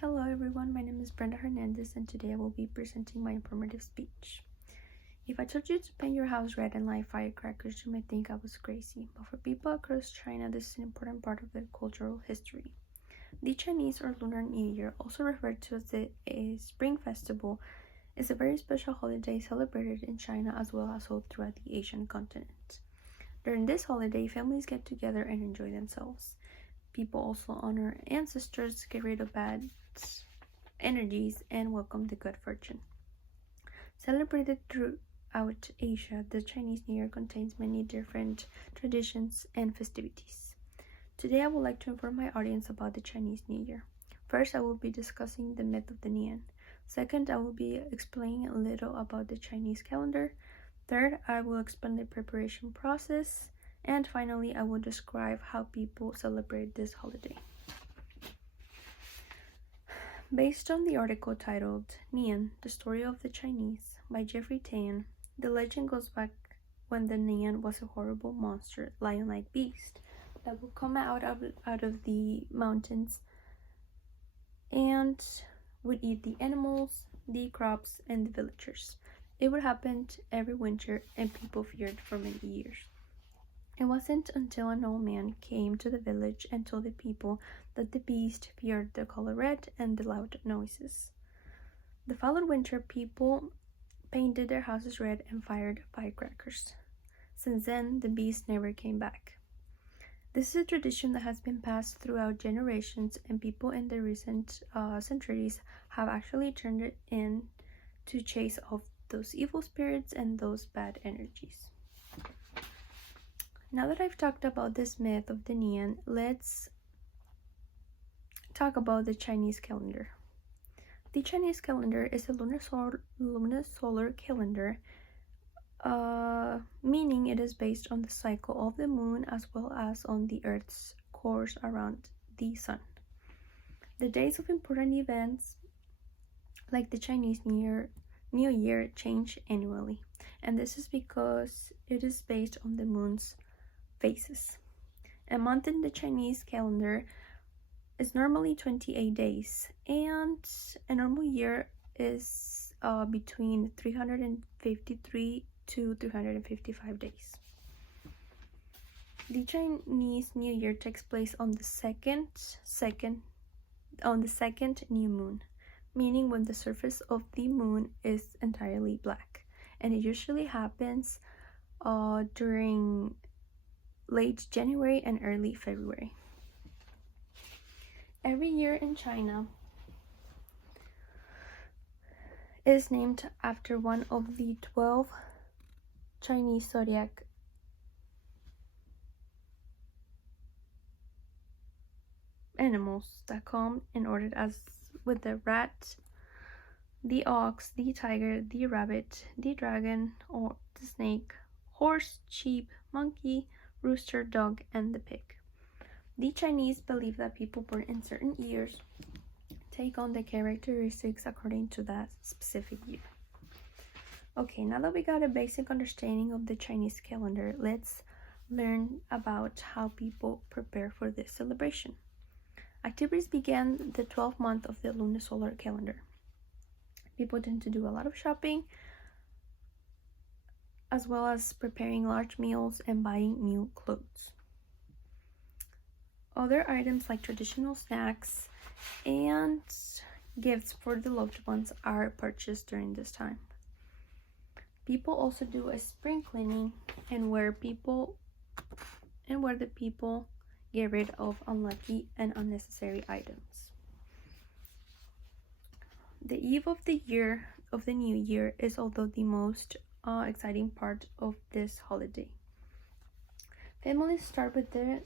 Hello everyone, my name is Brenda Hernandez and today I will be presenting my informative speech. If I told you to paint your house red and light firecrackers, you might think I was crazy, but for people across China, this is an important part of their cultural history. The Chinese or Lunar New Year, also referred to as the Spring Festival, is a very special holiday celebrated in China as well as all throughout the Asian continent. During this holiday, families get together and enjoy themselves. People also honor ancestors, get rid of bad energies, and welcome the good fortune. Celebrated throughout Asia, the Chinese New Year contains many different traditions and festivities. Today, I would like to inform my audience about the Chinese New Year. First, I will be discussing the myth of the Nian. Second, I will be explaining a little about the Chinese calendar. Third, I will explain the preparation process. And finally, I will describe how people celebrate this holiday. Based on the article titled Nian, The Story of the Chinese by Jeffrey Tan, the legend goes back when the Nian was a horrible monster, lion-like beast that would come out of the mountains and would eat the animals, the crops, and the villagers. It would happen every winter and people feared for many years. It wasn't until an old man came to the village and told the people that the beast feared the color red and the loud noises. The following winter, people painted their houses red and fired firecrackers. Since then, the beast never came back. This is a tradition that has been passed throughout generations, and people in the recent centuries have actually turned it in to chase off those evil spirits and those bad energies. Now that I've talked about this myth of the Nian, let's talk about the Chinese calendar. The Chinese calendar is a lunar-solar calendar, meaning it is based on the cycle of the moon as well as on the Earth's course around the sun. The days of important events, like the Chinese New Year, change annually, and this is because it is based on the moon's phases. A month in the Chinese calendar is normally 28 days, and a normal year is between 353 to 355 days. The Chinese New Year takes place on the second new moon, meaning when the surface of the moon is entirely black, and it usually happens during late January and early February. Every year in China is named after one of the 12 Chinese zodiac animals that come in order, as with the rat, the ox, the tiger, the rabbit, the dragon or the snake, horse, sheep, monkey, rooster, dog, and the pig. The Chinese believe that people born in certain years take on the characteristics according to that specific year. Okay, now that we got a basic understanding of the Chinese calendar, let's learn about how people prepare for this celebration. Activities began the 12th month of the lunisolar calendar. People tend to do a lot of shopping, as well as preparing large meals and buying new clothes. Other items like traditional snacks and gifts for the loved ones are purchased during this time. People also do a spring cleaning and where the people get rid of unlucky and unnecessary items. The eve of the new year is although the most exciting part of this holiday. Families start with the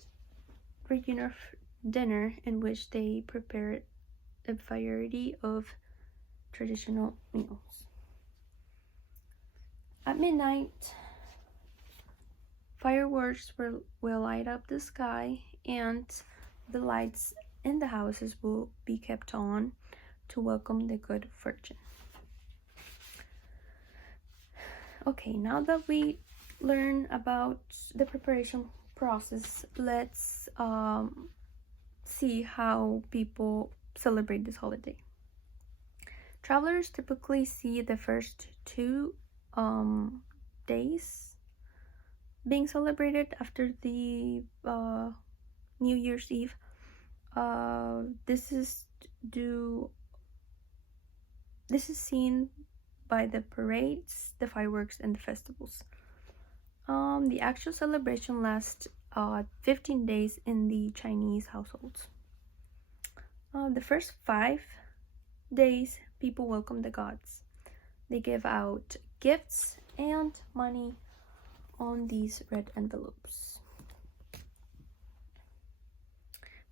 regular dinner in which they prepare a variety of traditional meals. At midnight, fireworks will light up the sky and the lights in the houses will be kept on to welcome the good fortune. Okay, now that we learn about the preparation process, let's see how people celebrate this holiday. Travelers typically see the first 2 days being celebrated after the New Year's Eve. This is seen by the parades, the fireworks, and the festivals. The actual celebration lasts 15 days in the Chinese households. The first 5 days, people welcome the gods. They give out gifts and money on these red envelopes.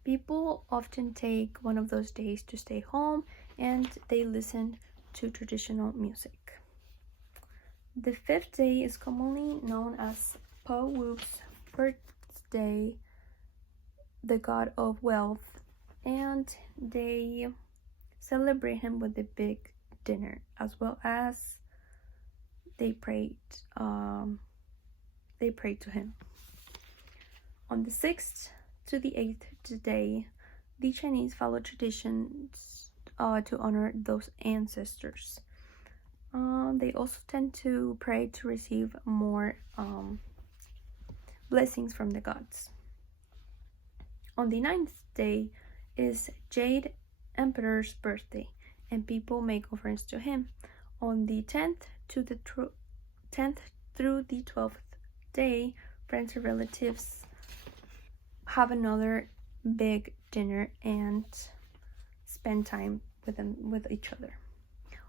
People often take one of those days to stay home and they listen to traditional music. The 5th day is commonly known as Po Wu's birthday, the god of wealth, and they celebrate him with a big dinner, as well as they pray to him. On the 6th to the 8th day, the Chinese follow traditions to honor those ancestors. They also tend to pray to receive more blessings from the gods. On the 9th day is Jade Emperor's birthday, and people make offerings to him. On the 10th through the 12th day, friends and relatives have another big dinner and spend time with each other.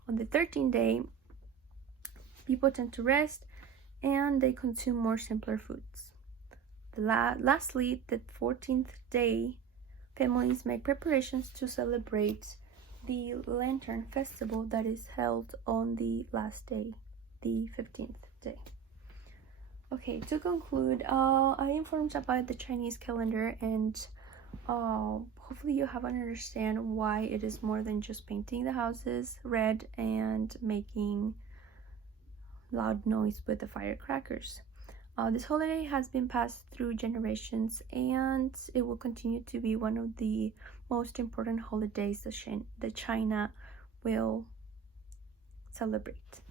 On the 13th day, people tend to rest and they consume more simpler foods. Lastly, the 14th day, families make preparations to celebrate the Lantern Festival that is held on the last day, the 15th day. Okay, to conclude, I informed about the Chinese calendar, and hopefully you have an understand why it is more than just painting the houses red and making loud noise with the firecrackers. This holiday has been passed through generations, and it will continue to be one of the most important holidays that China will celebrate.